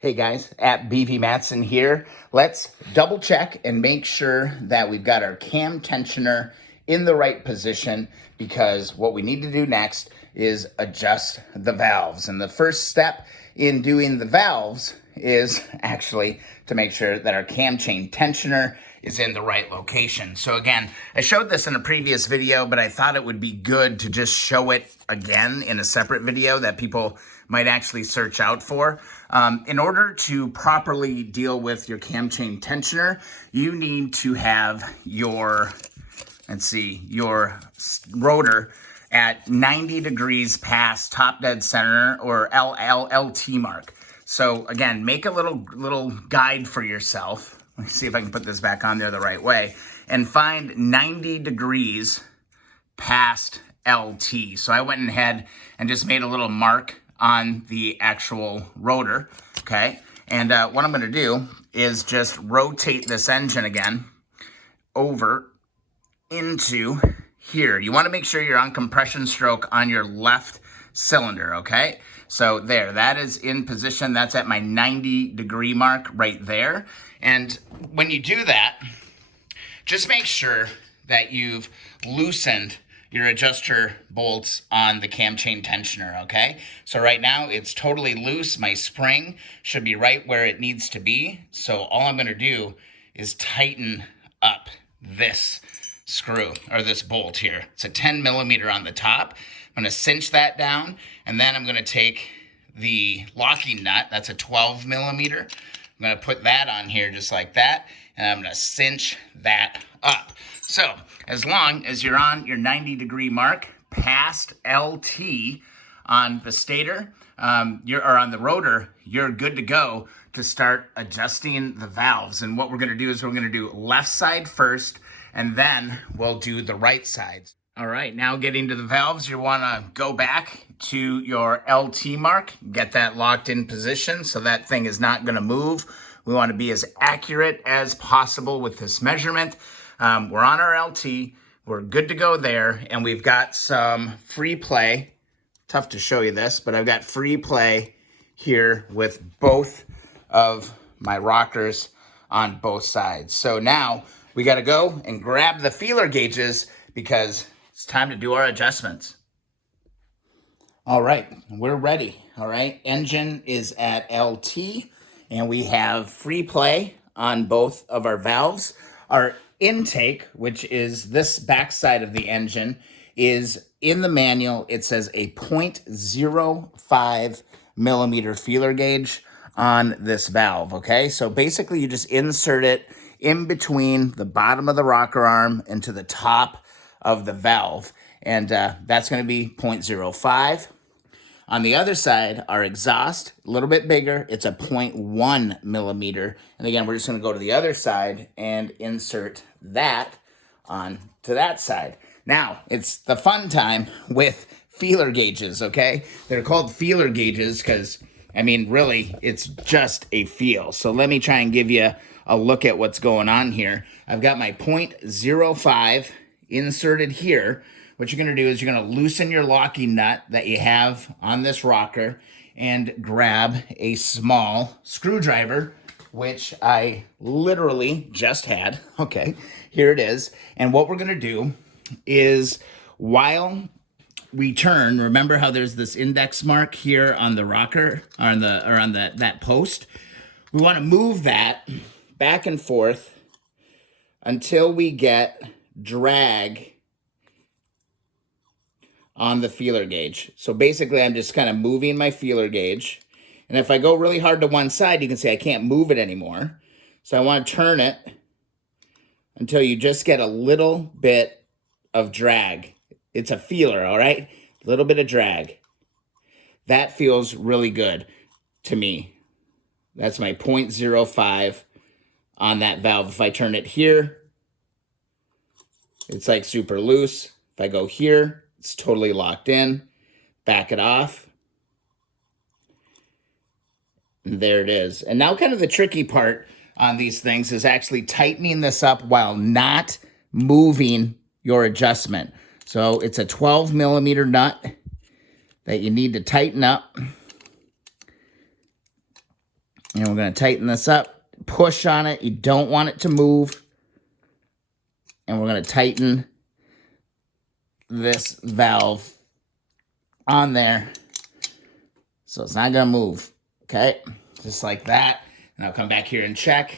Hey guys, at BV Matson here. Let's double check and make sure that we've got our cam tensioner in the right position, because what we need to do next is adjust the valves. And the first step in doing the valves is actually to make sure that our cam chain tensioner is in the right location. So again, I showed this in a previous video, but I thought it would be good to just show it again in a separate video that people might actually search out for. In order to properly deal with your cam chain tensioner, you need to have your, your rotor at 90 degrees past top dead center, or LT mark. So again, make a little guide for yourself. Let me see if I can put this back on there the right way, and find 90 degrees past LT. So I went ahead and just made a little mark on the actual rotor, okay? And what I'm gonna do is just rotate this engine again over into here. You wanna make sure you're on compression stroke on your left cylinder, okay? So there, that is in position. That's at my 90-degree mark right there. And when you do that, just make sure that you've loosened your adjuster bolts on the cam chain tensioner, okay? So right now it's totally loose. My spring should be right where it needs to be. So all I'm gonna do is tighten up this screw, or this bolt here. It's a 10 millimeter on the top. I'm gonna cinch that down, and then I'm gonna take the locking nut, that's a 12 millimeter. I'm gonna put that on here just like that, and I'm gonna cinch that up. So as long as you're on your 90-degree mark past LT on the stator, or on the rotor, you're good to go to start adjusting the valves. And what we're gonna do is we're gonna do left side first, and then we'll do the right side. All right, now getting to the valves, you wanna go back to your LT mark, get that locked in position so that thing is not gonna move. We wanna be as accurate as possible with this measurement. We're on our LT, we're good to go there, and we've got some free play. Tough to show you this, but I've got free play here with both of my rockers on both sides. So now we gotta go and grab the feeler gauges, because it's time to do our adjustments. All right, we're ready. All right, engine is at LT, and we have free play on both of our valves. Our intake, which is this backside of the engine, is in the manual. It says a 0.05 millimeter feeler gauge on this valve, okay? So basically you just insert it in between the bottom of the rocker arm into the top of the valve, and that's gonna be 0.05. On the other side, our exhaust, a little bit bigger, it's a 0.1 millimeter. And again, we're just gonna go to the other side and insert that on to that side. Now, it's the fun time with feeler gauges, okay? They're called feeler gauges because, I mean, really, it's just a feel. So let me try and give you a look at what's going on here. I've got my 0.05 inserted here. What you're gonna do is you're gonna loosen your locking nut that you have on this rocker and grab a small screwdriver, which I literally just had. Okay, here it is. And what we're gonna do is, while we turn, remember how there's this index mark here on the rocker, or on that post? We wanna move that back and forth until we get drag on the feeler gauge. So basically I'm just kind of moving my feeler gauge. And if I go really hard to one side, you can see I can't move it anymore. So I want to turn it until you just get a little bit of drag. It's a feeler, all right? A little bit of drag. That feels really good to me. That's my 0.05 on that valve. If I turn it here, it's like super loose. If I go here, it's totally locked in. Back it off. And there it is. And now kind of the tricky part on these things is actually tightening this up while not moving your adjustment. So it's a 12 millimeter nut that you need to tighten up. And we're going to tighten this up, push on it. You don't want it to move. And we're going to tighten this valve on there so it's not going to move. Okay, just like that. And I'll come back here and check.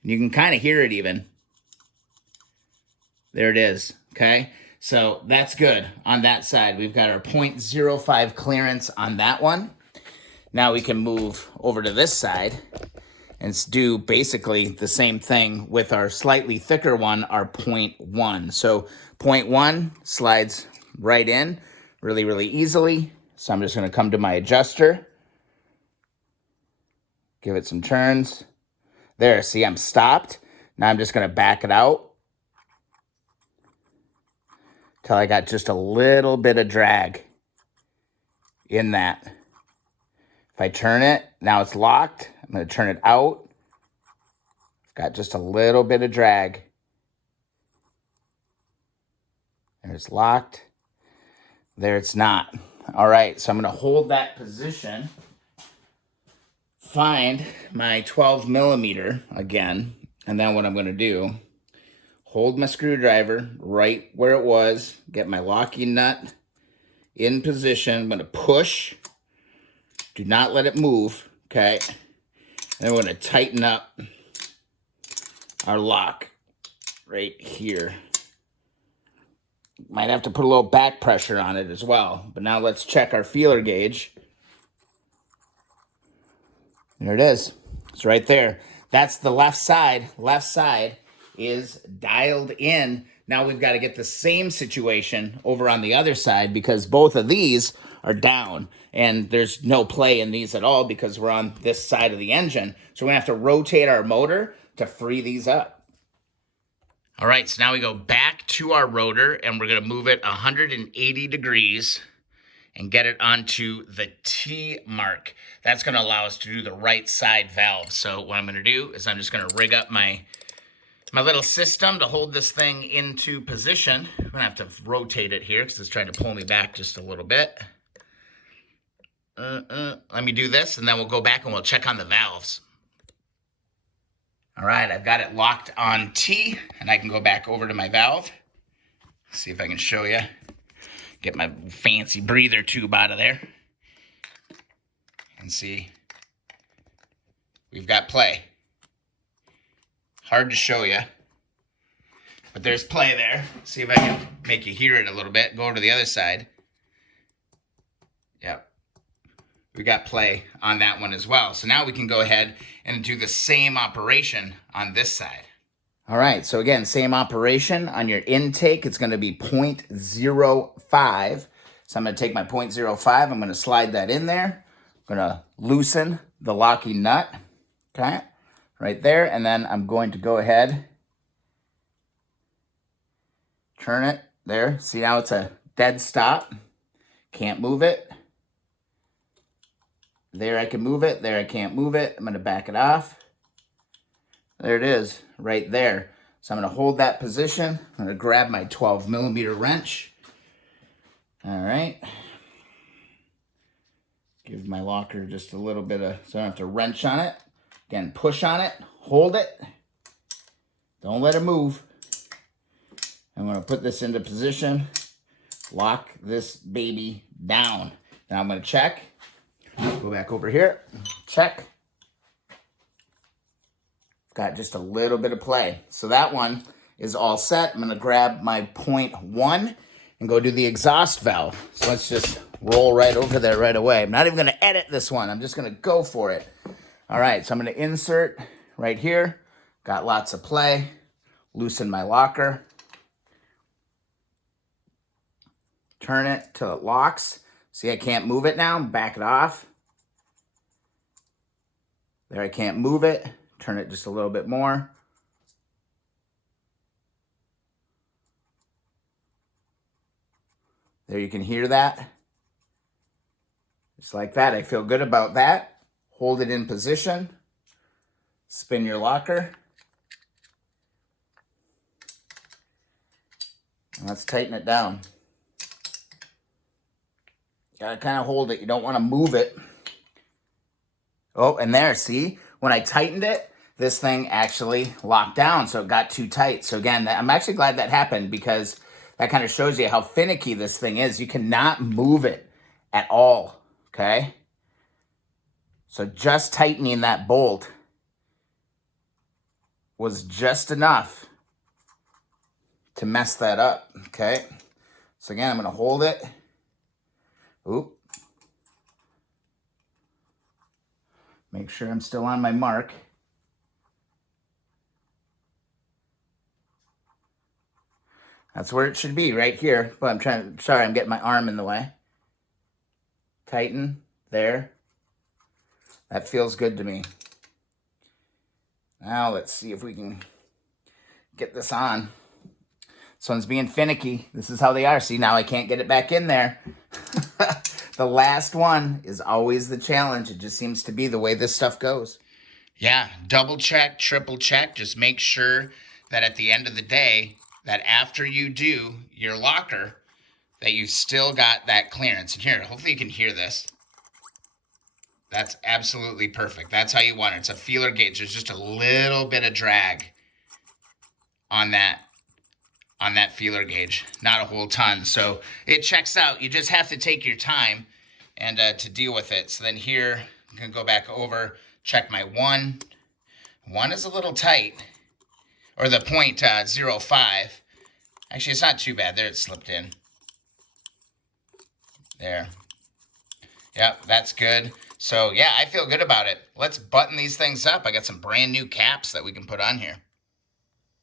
You can kind of hear it even. There it is, okay? So that's good on that side. We've got our 0.05 clearance on that one. Now we can move over to this side and do basically the same thing with our slightly thicker one, our 0.1. So 0.1 slides right in really, really easily. So I'm just gonna come to my adjuster, give it some turns. There, see, I'm stopped. Now I'm just gonna back it out till I got just a little bit of drag in that. If I turn it, now it's locked. I'm gonna turn it out. Got just a little bit of drag. There it's locked. There it's not. All right, so I'm gonna hold that position. Find my 12 millimeter again, and then what I'm gonna do, hold my screwdriver right where it was, get my locking nut in position. I'm gonna push, do not let it move, okay? And we're gonna tighten up our lock right here. Might have to put a little back pressure on it as well. But now let's check our feeler gauge. There it is. It's right there. That's the left side. Left side is dialed in. Now we've got to get the same situation over on the other side because both of these are down. And there's no play in these at all because we're on this side of the engine. So we're going to have to rotate our motor to free these up. All right, so now we go back to our rotor and we're gonna move it 180 degrees and get it onto the T mark. That's gonna allow us to do the right side valve. So what I'm gonna do is I'm just gonna rig up my little system to hold this thing into position. I'm gonna have to rotate it here because it's trying to pull me back just a little bit. Let me do this and then we'll go back and we'll check on the valves. All right, I've got it locked on T, and I can go back over to my valve. See if I can show you. Get my fancy breather tube out of there. And see, we've got play. Hard to show you, but there's play there. See if I can make you hear it a little bit. Go over to the other side. Yep. We got play on that one as well. So now we can go ahead and do the same operation on this side. All right, so again, same operation. On your intake, it's gonna be 0.05. So I'm gonna take my 0.05, I'm gonna slide that in there. I'm gonna loosen the locking nut, okay? Right there, and then I'm going to go ahead, turn it there. See, now it's a dead stop. Can't move it. There I can move it, there I can't move it. I'm gonna back it off. There it is, right there. So I'm gonna hold that position. I'm gonna grab my 12 millimeter wrench. All right. Give my locker just a little bit of, so I don't have to wrench on it. Again, push on it, hold it. Don't let it move. I'm gonna put this into position, lock this baby down. Now I'm gonna check. Go back over here, check. Got just a little bit of play. So that one is all set. I'm gonna grab my 0.1 and go do the exhaust valve. So let's just roll right over there right away. I'm not even gonna edit this one. I'm just gonna go for it. All right, so I'm gonna insert right here. Got lots of play. Loosen my locker. Turn it till it locks. See, I can't move it now. Back it off. There, I can't move it. Turn it just a little bit more. There, you can hear that. Just like that. I feel good about that. Hold it in position. Spin your locker. And let's tighten it down. Gotta kind of hold it. You don't want to move it. Oh, and there, see? When I tightened it, this thing actually locked down, so it got too tight. So again, I'm actually glad that happened because that kind of shows you how finicky this thing is. You cannot move it at all, okay? So just tightening that bolt was just enough to mess that up, okay? So again, I'm gonna hold it. Oop. Make sure I'm still on my mark. That's where it should be, right here. But sorry, I'm getting my arm in the way. Tighten, there. That feels good to me. Now let's see if we can get this on. This one's being finicky. This is how they are. See, now I can't get it back in there. The last one is always the challenge. It just seems to be the way this stuff goes. Yeah, double check, triple check. Just make sure that at the end of the day, that after you do your locker, that you still got that clearance. And here, hopefully you can hear this. That's absolutely perfect. That's how you want it. It's a feeler gauge. There's just a little bit of drag on that feeler gauge, not a whole ton. So it checks out. You just have to take your time and to deal with it. So then here, I'm gonna go back over, check my one. One is a little tight, or the 0.05. Actually, it's not too bad. There, it slipped in. There. Yep, that's good. So yeah, I feel good about it. Let's button these things up. I got some brand new caps that we can put on here.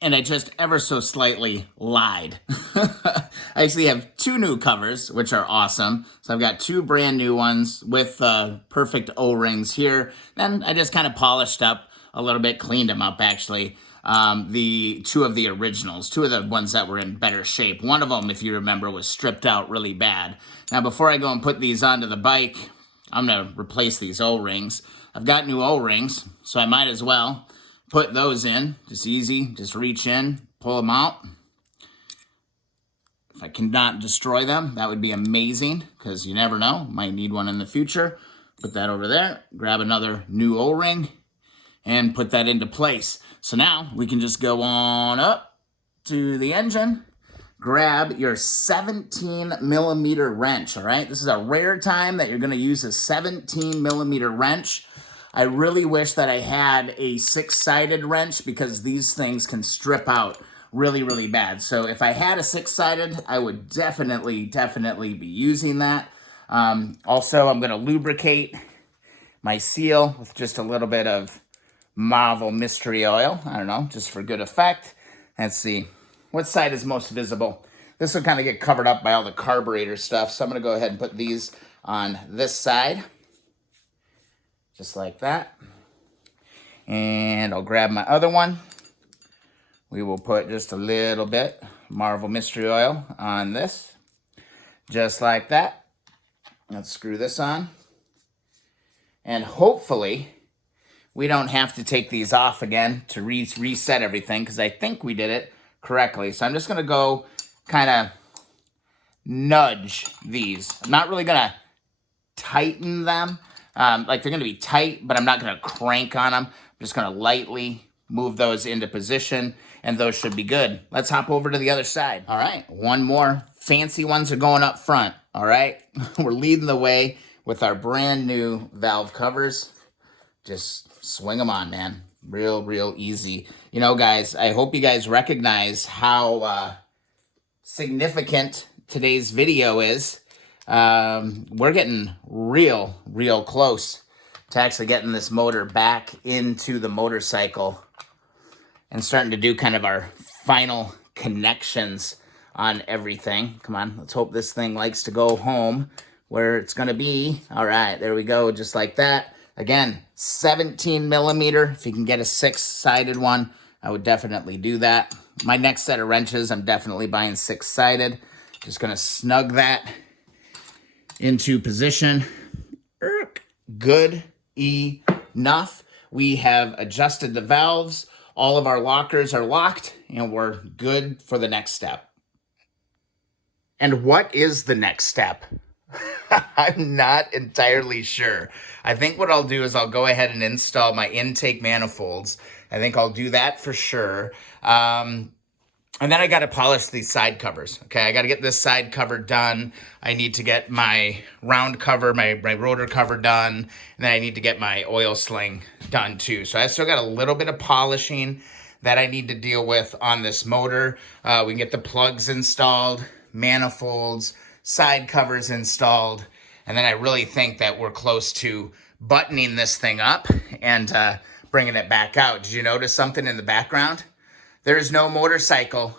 And I just ever so slightly lied. I actually have 2 new covers, which are awesome. So I've got 2 brand new ones with perfect O-rings here. Then I just kind of polished up a little bit, cleaned them up actually. The 2 of the originals, 2 of the ones that were in better shape. One of them, if you remember, was stripped out really bad. Now before I go and put these onto the bike, I'm gonna replace these O-rings. I've got new O-rings, so I might as well put those in. Just easy, just reach in, pull them out. If I cannot destroy them, that would be amazing, because you never know, might need one in the future. Put that over there, grab another new O-ring, and put that into place. So now we can just go on up to the engine, grab your 17mm wrench, all right? This is a rare time that you're gonna use a 17mm wrench. I really wish that I had a 6-sided wrench because these things can strip out really, really bad. So if I had a 6-sided, I would definitely be using that. Also, I'm gonna lubricate my seal with just a little bit of Marvel Mystery Oil. I don't know, just for good effect. Let's see, what side is most visible? This will kind of get covered up by all the carburetor stuff. So I'm gonna go ahead and put these on this side. Just like that. And I'll grab my other one. We will put just a little bit Marvel Mystery Oil on this. Just like that. Let's screw this on. And hopefully we don't have to take these off again to reset everything, because I think we did it correctly. So I'm just going to go kind of nudge these. I'm not really going to tighten them. Like they're going to be tight, but I'm not going to crank on them. I'm just going to lightly move those into position, and those should be good. Let's hop over to the other side. All right, one more. Fancy ones are going up front, all right? We're leading the way with our brand new valve covers. Just swing them on, man. Real easy. You know, guys, I hope you guys recognize how significant today's video is. We're getting real close to actually getting this motor back into the motorcycle and starting to do kind of our final connections on everything. Come on, let's hope this thing likes to go home where it's going to be. All right, there we go, just like that. Again, 17mm. If you can get a 6-sided one, I would definitely do that. My next set of wrenches, I'm definitely buying 6-sided. Just going to snug that into position. Good enough. We have adjusted the valves. All of our lockers are locked, and we're good for the next step. And what is the next step? I'm not entirely sure. I think what I'll do is I'll go ahead and install my intake manifolds. I think I'll do that for sure. And then I got to polish these side covers. Okay, I got to get this side cover done. I need to get my round cover, my rotor cover done. And then I need to get my oil sling done too. So I still got a little bit of polishing that I need to deal with on this motor. We can get the plugs installed, manifolds, side covers installed. And then I really think that we're close to buttoning this thing up and bringing it back out. Did you notice something in the background? There is no motorcycle.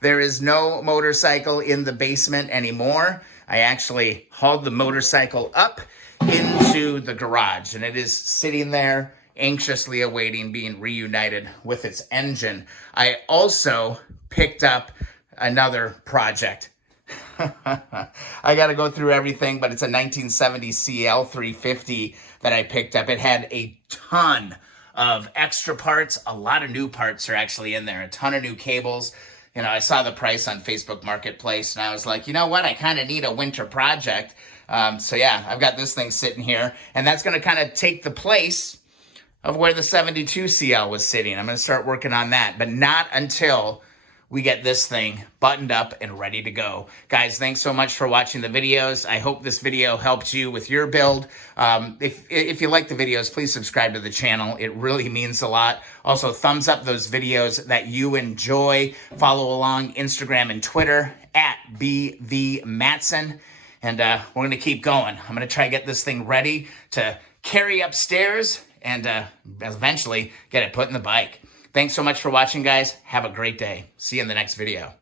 There is no motorcycle in the basement anymore. I actually hauled the motorcycle up into the garage, and it is sitting there anxiously awaiting being reunited with its engine. I also picked up another project. I got to go through everything, but it's a 1970 CL350 that I picked up. It had a ton of extra parts. A lot of new parts are actually in there. A ton of new cables. You know, I saw the price on Facebook Marketplace, and I was like, you know what? I kind of need a winter project. So yeah, I've got this thing sitting here, and that's going to kind of take the place of where the 72 CL was sitting. I'm going to start working on that, but not until we get this thing buttoned up and ready to go. Guys, thanks so much for watching the videos. I hope this video helped you with your build. If you like the videos, please subscribe to the channel. It really means a lot. Also, thumbs up those videos that you enjoy. Follow along Instagram and Twitter at BVMatson. And we're going to keep going. I'm going to try to get this thing ready to carry upstairs and eventually get it put in the bike. Thanks so much for watching, guys. Have a great day. See you in the next video.